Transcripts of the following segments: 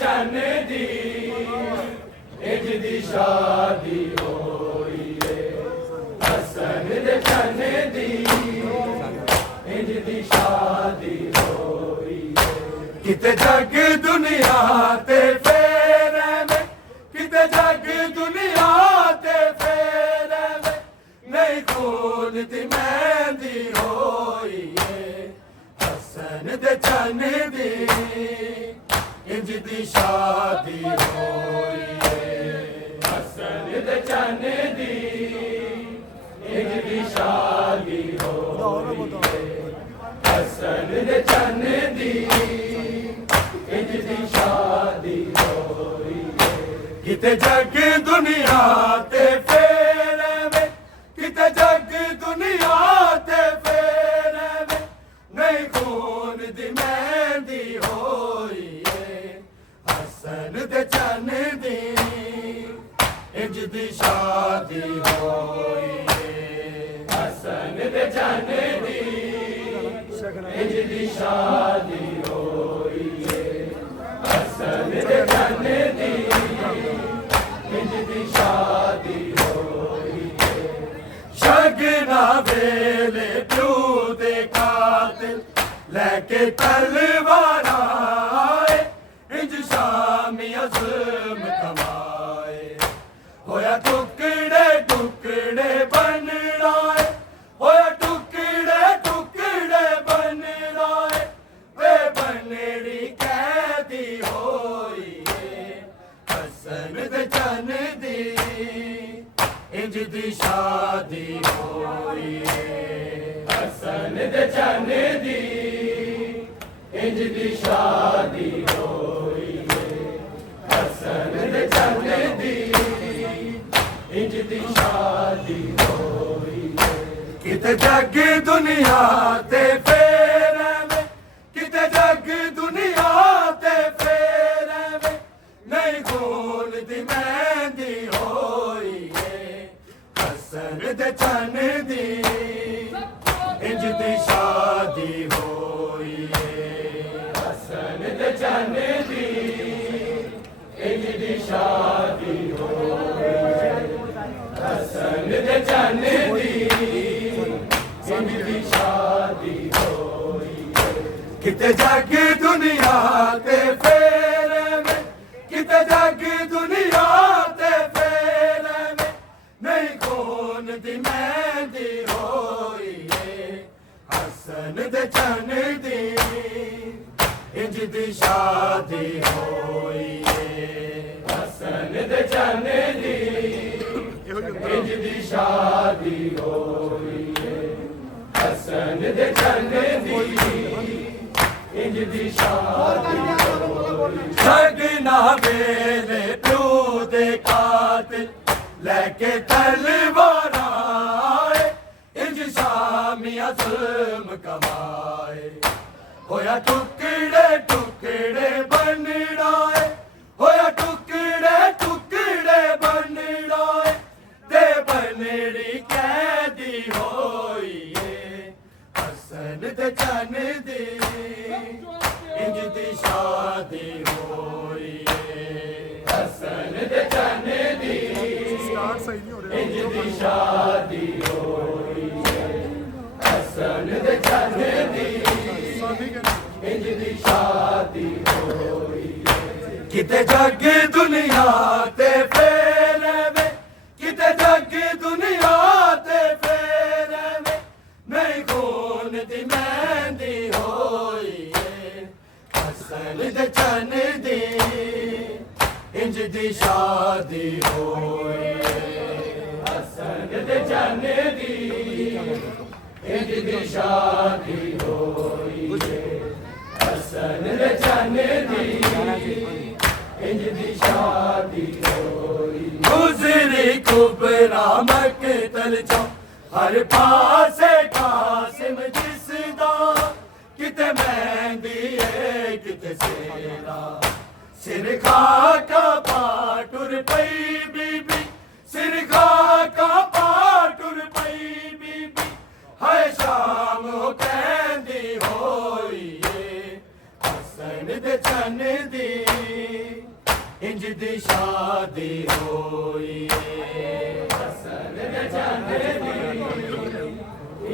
चन दी इंज दी शादी होई है हसन दे चन दी इंज दी शादी होई है किते जग दुनिया ते फेरे में किते जग दुनिया ते फेरे में नहीं खून दी मेहंदी होई है हसन दे चन दी इंज दी शादी होई है हसन दे चन दी इंज दी शादी होई है हसन दे चन दी इंज दी शादी होई है किते जग दुनिया ते फेरे में किते जग दुनिया ते फेरे में नहीं खून दी मेहंदी होई है हसन दे चन दी इंज दी शादी होई है हसन दे चन दी इंज दी शादी होई है हसन दे चन दी इंज दी शादी होई है शगना वेले प्यू दे कातिल लेके तलवार आए इंज शामी अज़म कमाए होया टुकड़े टुकड़े बन राए होया टुकड़े टुकड़े बन राए वे बनड़ी कैदी होई है हसन दे चन दी इंज दी शादी होई है हसन दे चन दी इंज दी शादी होई है हसन दे चन दी इंज दी शादी होई है किते जग दुनिया ते फेरे में किते जग दुनिया ते फेरे में नहीं खून दी मेहंदी होई है हसन दे चन दी इंज दी शादी होई है हसन दे चन दी इंज दी शादी होई है हसन दे चन दी इंज दी शादी होई है किते जग दुनिया ते फेरे में किते जग दुनिया ते फेरे में नहीं खून दी मेहंदी होई है हसन दे चन दी इंज दी शादी होई है हसन दे चन दी इंज दी शादी होई है हसन दे चन दी इंज दी शादी शगना वेले प्यू दे कातिल लेके तलवार आए इंज शामी अज़म कमाए होया टुकड़े टुकड़े बन राए होया टुकड़े टुकड़े बन राए ते बनड़ी कैदी होई है हसन दे चन दी इंज दी शादी होई है हसन दे चन दी इंज दी शादी होई है हसन दे चन दी इंज दी शादी होई है किते जग दुनिया ते फेरे में किते जग दुनिया ते फेरे में नहीं खून दी मेहंदी होई है हसन दे चन दी इंज दी शादी होई है हसन दे चन दी इंज दी शादी होई है हसन दे चन दी इंज दी शादी होई गुजरी कुबरा मकतल चौ हर पासे कासिम जिसदा किते मेहंदी है किते सेरा सिर खा का पाटुर पई बीबी सिर खा का पाटुर पई बीबी है शाम हो कहंदी होई है हसन दे चन दी इंज दी शादी होई हसन दे चन दी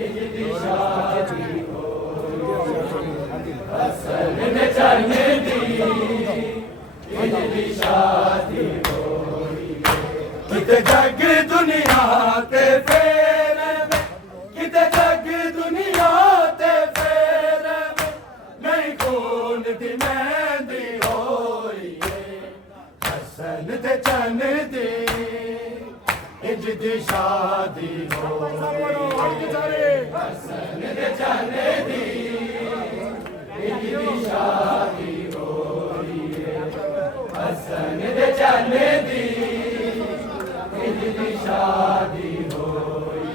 इंज दी शादी होई हसन दे चन दी इंज दी शादी होई किते जग दुनिया ते फेर किते जग दुनिया ते फेर नहीं कौन दी मेहंदी होई हसन दे चन दी इंज दी शादी होई हसन दे चन दी इंज दी शादी होई हसन दे चन दी इंज दी शादी होई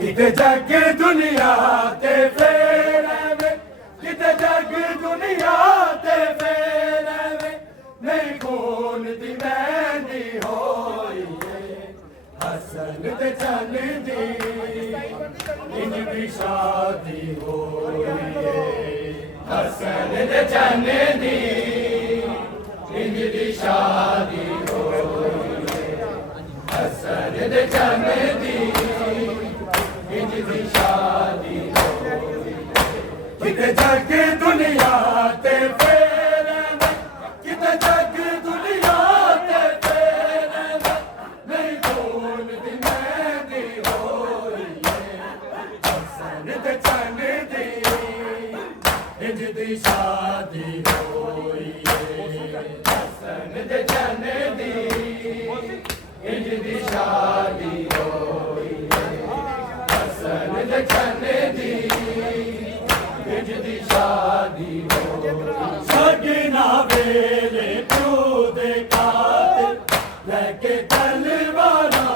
किते जग दुनिया ते फेर किते जग दुनिया ते फेर नहीं कौन दी मेहंदी होई हसन दे चन दी इंज दी शादी होई हसन दे चन दी इंज दी शादी होई हसन दे चन दी इंज दी शादी होई किते जग दुनिया ते फेर किते जग दुनिया ते फेर नहीं कौन दी मेहंदी होई हसन दे चन दी इंज दी शादी होई हसन दे चन दी इंज दी शादी होई हसन दे चन दी इंज दी शादी होई सगना वेले तू दे काते लेके तलवारा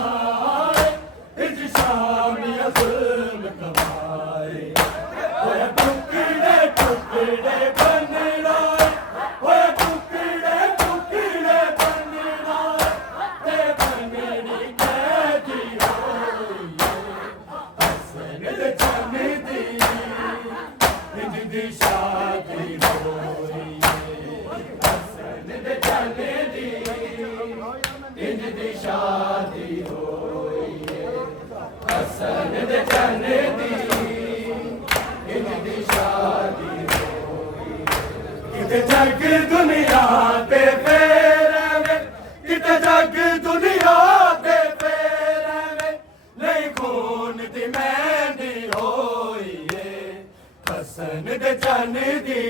इंज शामिया जुल्म कमाए ओए टुकड़े टुकड़े बन राए ओए टुकड़े टुकड़े बन राए ते बननी कैदी होई हसन दे चन दी इंज दी शादी होई हसन दे चन दी इंज दी शादी होई हसन दे चन दी इंज दी शादी होई किते जग दुनिया ते फेर किते जग दुनिया ते फेर नहीं कौन दी मेहंदी होई हसन दे चन दी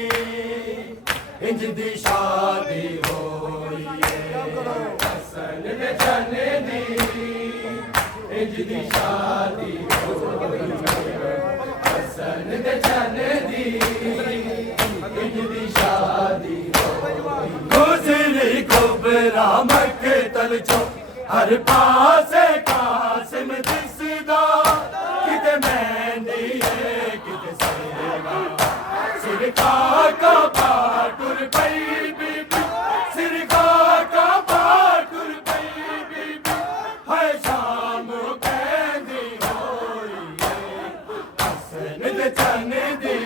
इंज दी शादी होई हसन दे चन दी इंज दी शादी होई हसन दे चन दी इंज दी शादी होई गुजरी कुबरा मक्तल चो हर पासे कासिम दिसदा किते मेहंदी किते सेवा सिर का पाटुर पई बीबी सिर का पाटुर पई बीबी है शाम कहंदी होई हसन दे चन दी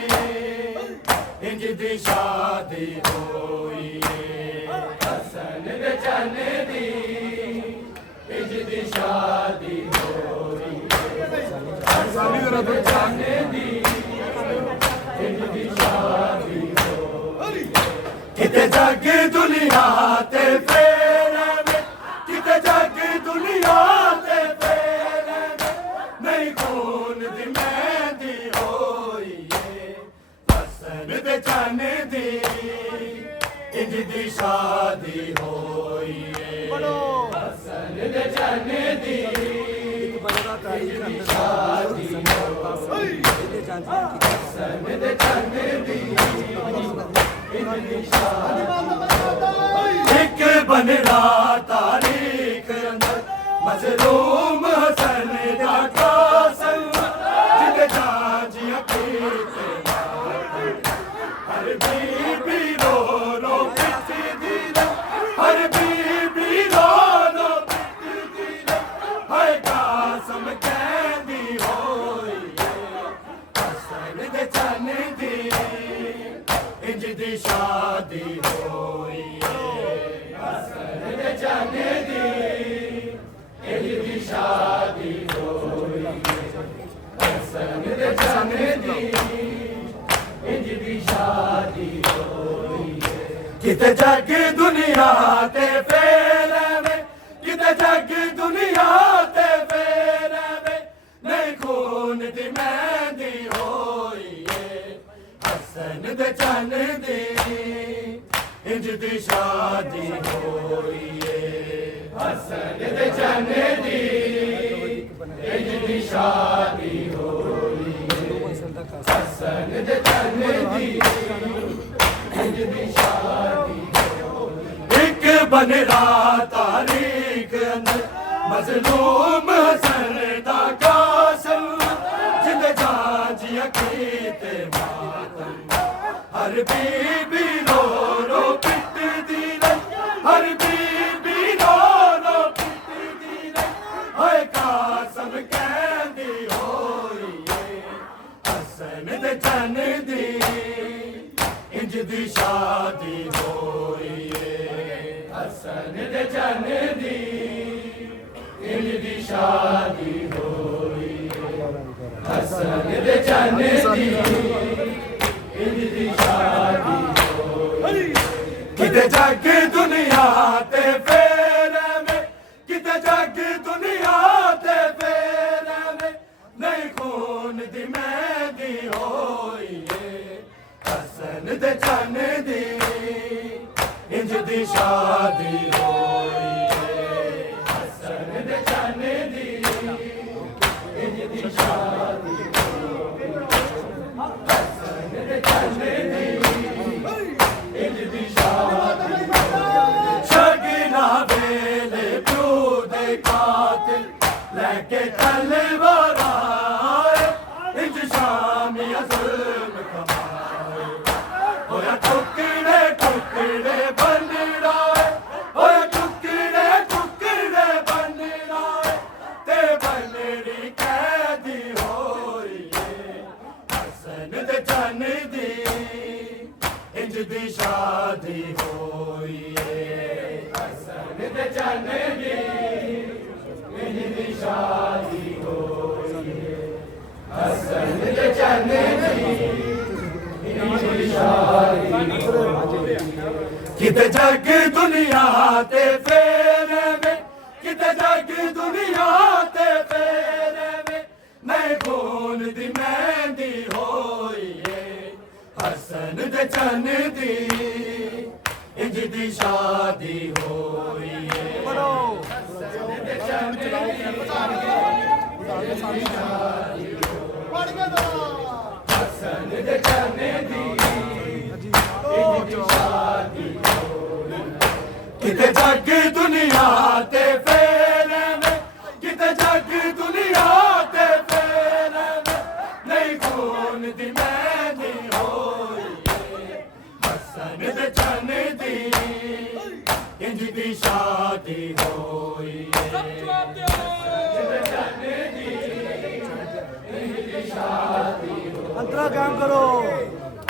इंज दी शादी होई हसन दे चन दी इंज दी शादी होई हसन दे चन दी इंज दी शादी होई किते जग दुनिया ते फेर किते जग दुनिया ते फेर नहीं कौन दी मेहंदी होई हसन दे चन दी इंज दी शादी होई हसन दे चन दी इंज दी शादी होई हसन दे चन दी इंज दी शादी एक बनरा तारीख अंदर मजलूम हसन दा कासम जिते जाजी अकीते हर बीबी रो रो पिटी दी हर बीबी रो रो पिटी दी हर कासम कहंदी होई हसन दे चन दी इंज दी शादी शादी होई हसन दे चन दी इंज दी शादी होई हसन दे चन दी इंज दी शादी होई किते जग दुनिया ते फेरवे किते जग दुनिया ते फेरवे नहीं खून दी मेहंदी होई हसन दे चन दी इंज दी शादी होई हसन दे चन दी इंज दी शादी होई हसन दे चन दी इंज दी शादी एक बनरा तारीख अंदर मजलूम हसन दा कासम जिंद जांजिया कीते मातम हर बीबी रो रो पिट दी रही हर बीबी रो रो पिट दी रही हाय कासम कहंदी होई हसन दे चन दी इंज दी शादी होई हसन दे चन दी इंज दी शादी होई हसन दे चन दी इंज दी शादी होई किते जग दुनिया ते फेरवे किते जग दुनिया ते फेरवे नहीं खून दी मेहंदी होई हसन दे चन दी इंज दी शादी होई हसन दे चन दी इंज दी शादी होई हसन दे चन दी इंज दी शादी होई शगना वेले प्यो दे कातिल लेके तलवार आए इंज शामिया जुल्म कमाए होया टुकड़े टुकड़े बनड़ाए होया टुकड़े टुकड़े बनड़ाए ते बनड़ी कैदी होई हसन दे चन दी इंज दी शादी होई हसन दे चन दी इंज दी शादी होई हसन दे चन दी इंज दी शादी होई किते जग दुनिया ते फेरवे किते जग दुनिया ते फेरवे नहीं खून दी मेहंदी होई हसन दे चन दी इंज दी शादी होई हसन दे चन दी इंज दी शादी हसन दे चन दी इंज दी शादी होई किते जग दुनिया ते फेरवे किते जग दुनिया ते फेरवे नहीं खून दी मेहंदी होई हसन दे चन दी इंज दी शादी होई हसन दे चन दी इंज दी शादी होई अंतरा काम करो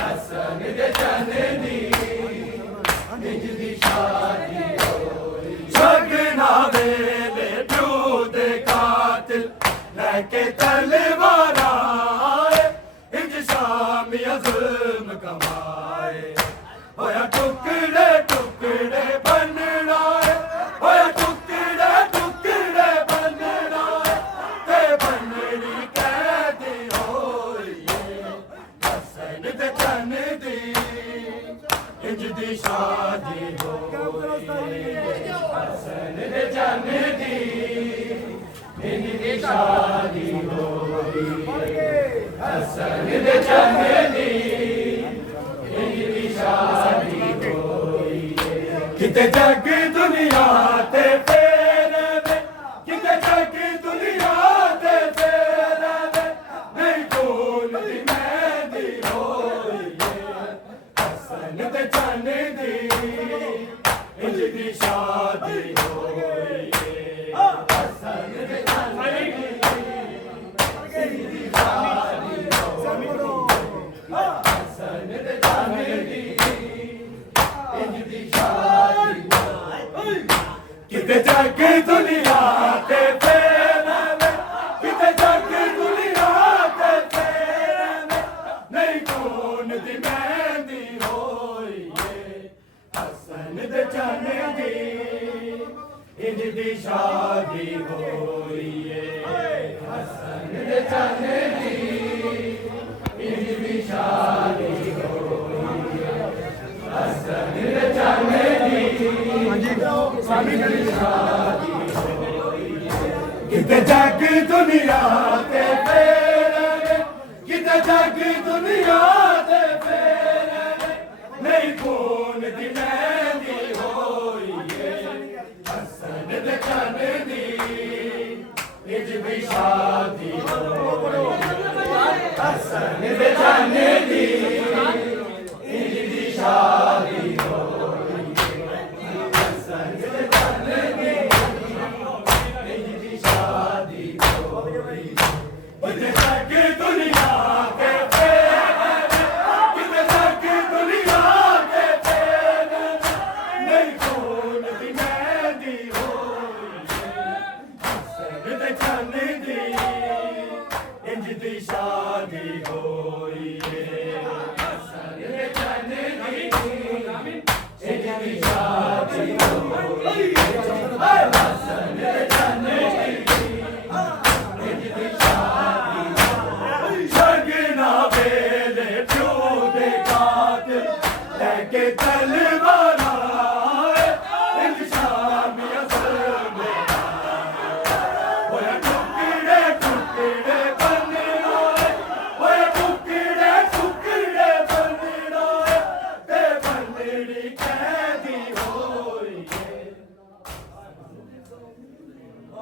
हसन दे चन दी इंज दी शादी होई शगना वेले प्यो दे कातिल लेके तलवार आए इंज शामिया जुल्म कमाए होया टुकड़े टुकड़े बनड़ाए होया टुकड़े टुकड़े बनड़ाए ते बनड़ी कैदी होई हसन दे चन दी इंज दी शादी होई हसन दे चन दी इंज दी शादी होई हसन दे चन दी इंज दी शादी होई किते जग दुनिया ते फेरवे किते जग दुनिया ते फेरवे नहीं खून दी मेहंदी होई हसन दे चन दी इंज दी शादी होई हसन दे चन दी इंज दी शादी होई हसन दे चन दी ਕਿਤੇ ਜੱਗ ਦੁਨੀਆ ਤੇ ਫੇਰ ਕਿਤੇ ਜੱਗ ਦੁਨੀਆ ਤੇ ਫੇਰ ਨਹੀਂ ਕੌਣ ਦੀ ਮਹਿੰਦੀ ਹੋਈ ਏ ਹਸਨ ਦੇ ਚਾਨੇ ਦੀ ਇੰਜ ਦੀ ਸ਼ਾਦੀ ਹੋਈ ਏ ਹਸਨ ਦੇ ਚਾਨੇ ਦੀ ਇੰਜ ਦੀ ਸ਼ਾਦੀ ਹੋਈ ਏ ਹਸਨ ਦੇ ਚਾਨੇ ਦੀ ਸਾਡੀ ਸ਼ਾਦੀ ਹੋਈ ਕਿਤੇ ਜੱਗ ਦੁਨੀਆ ਤੇ ਫੇਰ ਕਿਤੇ ਜੱਗ ਦੁਨੀਆ ਤੇ ਫੇਰ ਨਹੀਂ ਕੌਣ ਦੀ ਮਹਿੰਦੀ ਹੋਈ ਏ ਹਸਨ ਦੇ ਚਾਨੇ ਦੀ ਇੰਜ ਦੀ ਸ਼ਾਦੀ ਹੋਈ ਹਸਨ ਦੇ ਚਾਨੇ ਦੀ ਇੰਜ ਦੀ ਸ਼ਾਦੀ ਹੋਈ ਹਸਨ ਦੇ ਚਾਨੇ ਦੀ ਇੰਜ ਦੀ ਸ਼ਾਦੀ ਹੋਈ ਕਿਤੇ ਜੱਗ ਦੁਨੀਆ ਤੇ ਫੇਰ ਕਿਤੇ ਜੱਗ ਦੁਨੀਆ ਤੇ ਫੇਰ ਨਹੀਂ ਕੌਣ ਦੀ ਮਹਿੰਦੀ ਹੋਈ ਹਸਨ ਦੇ ਚਾਨੇ ਦੀ ਇੰਜ ਦੀ ਸ਼ਾਦੀ ਹੋਈ ਏ ਹਸਨ ਦੇ ਚਾਨੇ ਦੀ ਇੰਜ ਦੀ ਸ਼ਾਦੀ ਹੋਈ ਏ ਹਸਨ ਦੇ ਚਾਨੇ ਦੀ ਇੰਜ ਦੀ ਸ਼ਾਦੀ ਹੋਈ ਸ਼ਗਨਾ ਵੇਲੇ ਪਿਓ ਦੇ ਕਾਤਿਲ ਲੈ ਕੇ ਤਲਵਾਰਾਂ ਇੰਜ ਸ਼ਾਮੀ ਅਸਰ ਮੇਰਾ ਹੋਇਆ ਟੁਕੜੇ ਟੁਕੜੇ ਬੰਨਣਾ ਹੋਇਆ ਟੁਕੜੇ ਟੁਕੜੇ ਬੰਨਣਾ ਤੇ ਬੰਨੜੀ ਕਹਿ